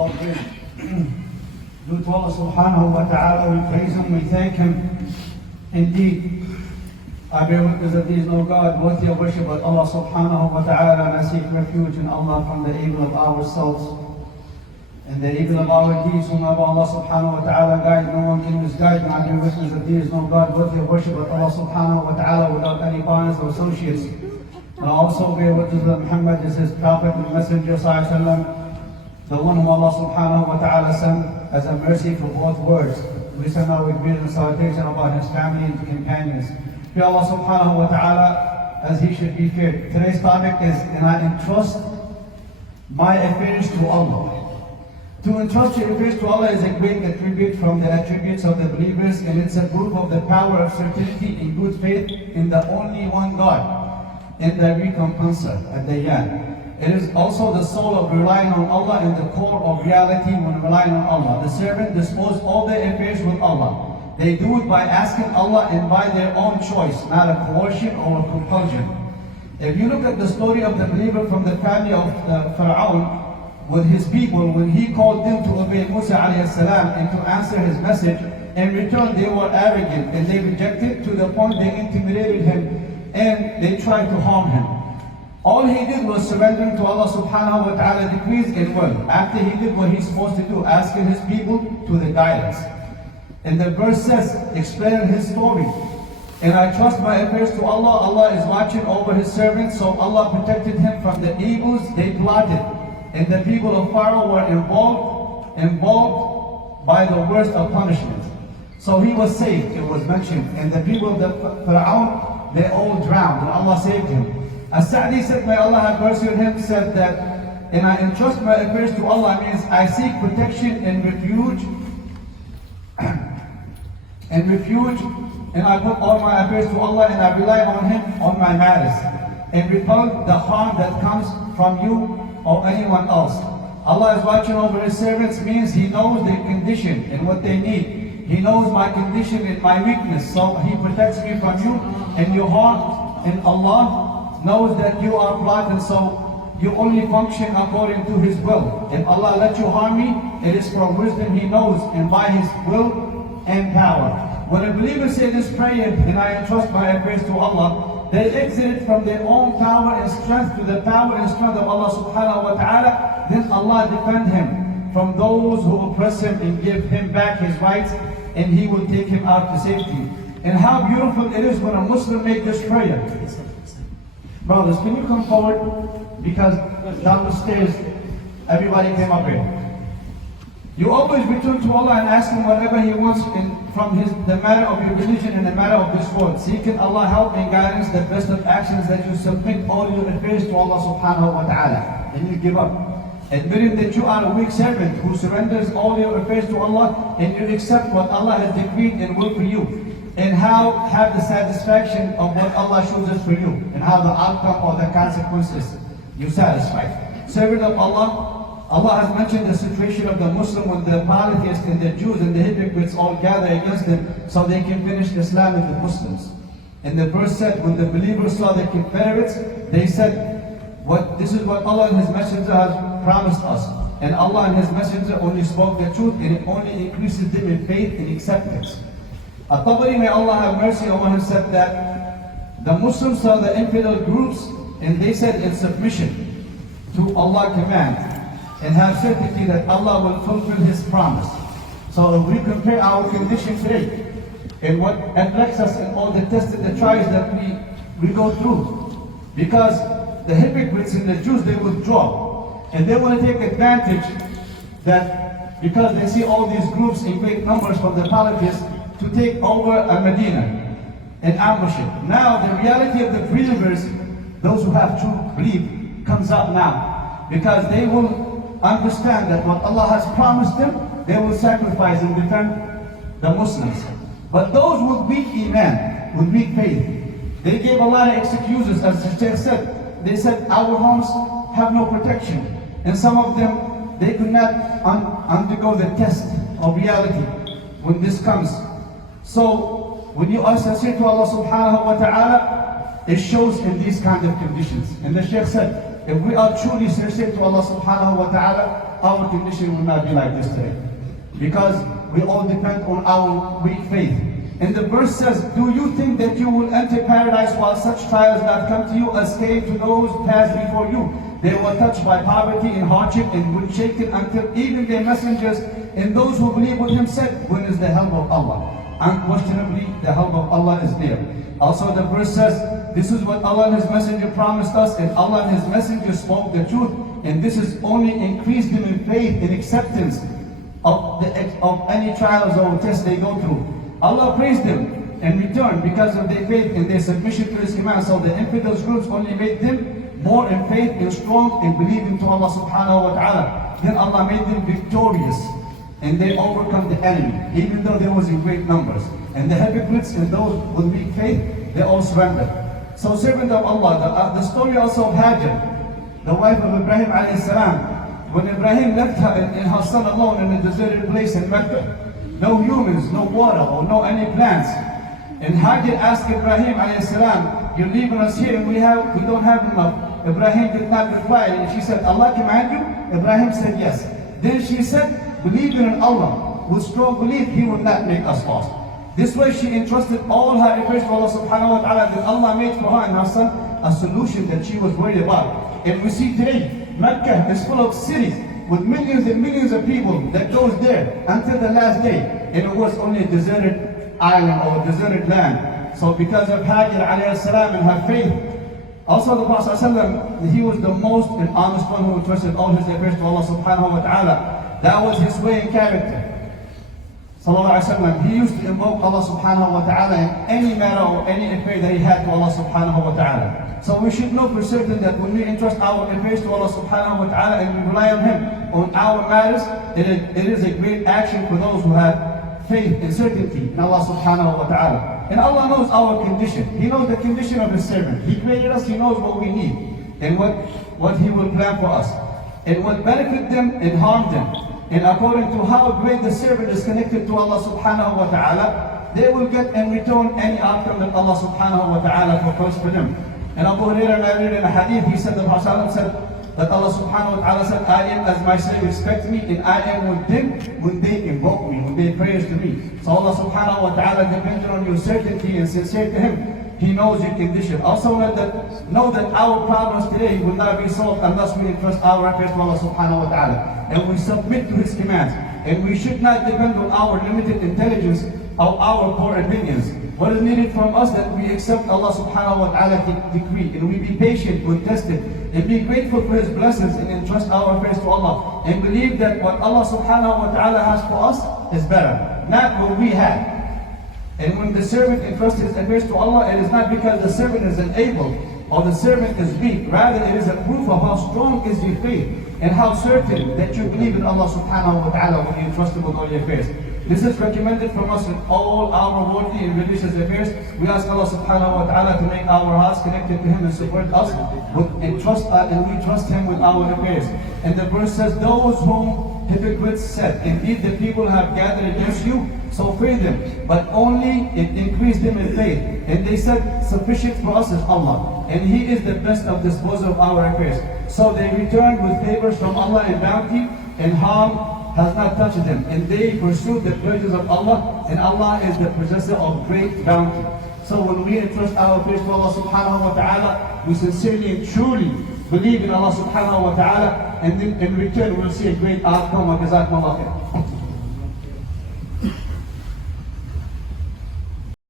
all praise due to Allah subhanahu wa ta'ala. We praise Him, we thank Him. Indeed, I bear witness that there is no God worthy of worship but Allah subhanahu wa ta'ala, and I seek refuge in Allah from the evil of ourselves and the evil of our deeds. Whomever Allah subhanahu wa ta'ala guide, no one can misguide. And I bear witness that there is no God worthy of worship but Allah subhanahu wa ta'ala, without any partners or associates. And I also bear witness that Muhammad is His prophet and messenger, the one whom Allah subhanahu wa ta'ala sent as a mercy for both worlds. We send out with greeting and salutation about His family and companions. Fear Allah subhanahu wa ta'ala as He should be feared. Today's topic is, and I entrust my affairs to Allah. To entrust your affairs to Allah is a great attribute from the attributes of the believers, and it's a proof of the power of certainty in good faith in the only one God, and the recompenser at the end. It is also the soul of relying on Allah and the core of reality when relying on Allah. The servant disposes all their affairs with Allah. They do it by asking Allah and by their own choice, not a coercion or a compulsion. If you look at the story of the believer from the family of Pharaoh with his people, when he called them to obey Musa alayhi salam and to answer his message, in return they were arrogant and they rejected, to the point they intimidated him and they tried to harm him. All he did was surrendering to Allah subhanahu wa ta'ala decrees and will. After he did what he's supposed to do, asking his people to the guidance. And the verse says, explaining his story, and I trust my affairs to Allah. Allah is watching over His servants, so Allah protected him from the evils they plotted. And the people of Pharaoh were involved by the worst of punishments. So he was saved, it was mentioned. And the people of the Pharaoh, they all drowned, and Allah saved him. As-Sa'di said, may Allah have mercy on him, said that, and I entrust my affairs to Allah means I seek protection and refuge, and I put all my affairs to Allah, and I rely on Him on my matters, and repel the harm that comes from you or anyone else. Allah is watching over His servants means He knows their condition and what they need. He knows my condition and my weakness, so He protects me from you and your harm, and Allah knows that you are plotting, so you only function according to His will. If Allah let you harm me, it is for wisdom He knows, and by His will and power. When a believer says this prayer, and I entrust my affairs to Allah, they exited from their own power and strength to the power and strength of Allah subhanahu wa ta'ala. Then Allah defend him from those who oppress him and give him back his rights, and He will take him out to safety. And how beautiful it is when a Muslim makes this prayer. Brothers, can you come forward? Because down the stairs, everybody came up here. You always return to Allah and ask Him whatever He wants from the matter of your religion and the matter of this world. Seeking Allah help and guidance, the best of actions that you submit all your affairs to Allah subhanahu wa ta'ala. And you give up. Admitting that you are a weak servant who surrenders all your affairs to Allah, and you accept what Allah has decreed and will for you. And how have the satisfaction of what Allah chooses for you, and how the outcome or the consequences you satisfy. Servant of Allah, Allah has mentioned the situation of the Muslim when the polytheists and the Jews and the hypocrites all gather against them so they can finish Islam and the Muslims. And the verse said, when the believers saw the Confederates, they said, this is what Allah and His Messenger has promised us. And Allah and His Messenger only spoke the truth, and it only increases them in faith and acceptance. Alqadari, may Allah have mercy on him, said that the Muslims saw the infidel groups, and they said in submission to Allah's command, and have certainty that Allah will fulfill His promise. So if we compare our condition today and what afflicts us in all the tests and the trials that we go through, because the hypocrites and the Jews, they withdraw, and they want to take advantage that because they see all these groups in great numbers from the polytheists to take over Medina and ambush it. Now the reality of the believers, those who have true belief, comes out now, because they will understand that what Allah has promised them, they will sacrifice and defend the Muslims. But those with weak iman, with weak faith, they gave a lot of excuses, as the Sheikh said. They said, our homes have no protection. And some of them, they could not undergo the test of reality when this comes. So, when you are sincere to Allah subhanahu wa ta'ala, it shows in these kind of conditions. And the Sheikh said, if we are truly sincere to Allah subhanahu wa ta'ala, our condition will not be like this today. Because we all depend on our weak faith. And the verse says, do you think that you will enter paradise while such trials not come to you as came to those passed before you? They were touched by poverty and hardship and were shaken until even their messengers and those who believe with him said, when is the help of Allah? Unquestionably, the help of Allah is near. Also the verse says, this is what Allah and His Messenger promised us, and Allah and His Messenger spoke the truth, and this has only increased them in faith and acceptance of any trials or tests they go through. Allah praised them in return because of their faith and their submission to His command. So the infidels groups only made them more in faith and strong in believing to Allah subhanahu wa ta'ala. Then Allah made them victorious and they overcome the enemy, even though there was in great numbers. And the hypocrites and those with weak faith, they all surrendered. So servant of Allah, the story also of Hajar, the wife of Ibrahim alayhi salam, when Ibrahim left her and her son alone in a deserted place in Mecca, no humans, no water, or no any plants. And Hajar asked Ibrahim alayhi salam, you're leaving us here and we don't have enough. Ibrahim did not reply, and she said, Allah command you? Ibrahim said yes. Then she said, believe in Allah. With strong belief, He will not make us lost. This way she entrusted all her affairs to Allah subhanahu wa ta'ala. Then Allah made for her and her son a solution that she was worried about. And we see today, Mecca is full of cities with millions and millions of people that goes there until the last day. And it was only a deserted island or a deserted land. So because of Hajar alayhi salam and her faith, also the Prophet ﷺ, he was the most and honest one who entrusted all his affairs to Allah subhanahu wa ta'ala. That was his way and character. Sallallahu alayhi wa sallam, he used to invoke Allah subhanahu wa ta'ala in any matter or any affair that he had to Allah subhanahu wa ta'ala. So we should know for certain that when we entrust our affairs to Allah subhanahu wa ta'ala and we rely on Him on our matters, it is a great action for those who have faith and certainty in Allah subhanahu wa ta'ala. And Allah knows our condition. He knows the condition of His servant. He created us, He knows what we need and what He will plan for us. And what benefit them and harm them. And according to how great the servant is connected to Allah subhanahu wa ta'ala, they will get in return any outcome that Allah subhanahu wa ta'ala proposes for them. And Abu Hurairah narrated in a hadith, he said, the Prophet said that Allah subhanahu wa ta'ala said, I am as my slave expect me, and I am with them when they invoke me, when they praise to me. So Allah subhanahu wa ta'ala, depending on your certainty and sincerity to Him, He knows your condition. Also know that our problems today will not be solved unless we entrust our affairs to Allah subhanahu wa ta'ala. And we submit to His commands. And we should not depend on our limited intelligence or our poor opinions. What is needed from us that we accept Allah subhanahu wa ta'ala decree, and we be patient when tested, and be grateful for His blessings and entrust our affairs to Allah. And believe that what Allah subhanahu wa ta'ala has for us is better, not what we have. And when the servant entrusts his affairs to Allah, it is not because the servant is unable or the servant is weak. Rather, it is a proof of how strong is your faith and how certain that you believe in Allah subhanahu wa ta'ala when you entrust Him with all your affairs. This is recommended from us in all our worldly and religious affairs. We ask Allah subhanahu wa ta'ala to make our hearts connected to Him and support us and we trust Him with our affairs. And the verse says, those whom hypocrites said, indeed the people have gathered against you, so fear them, but only it increased them in faith. And they said, sufficient for us is Allah, and He is the best of disposer of our affairs. So they returned with favors from Allah and bounty, and harm has not touched them. And they pursued the pleasures of Allah, and Allah is the possessor of great bounty. So when we entrust our affairs to Allah subhanahu wa ta'ala, we sincerely and truly believe in Allah subhanahu wa ta'ala, and then in return we'll see a great outcome. Wa jazakumullah khair.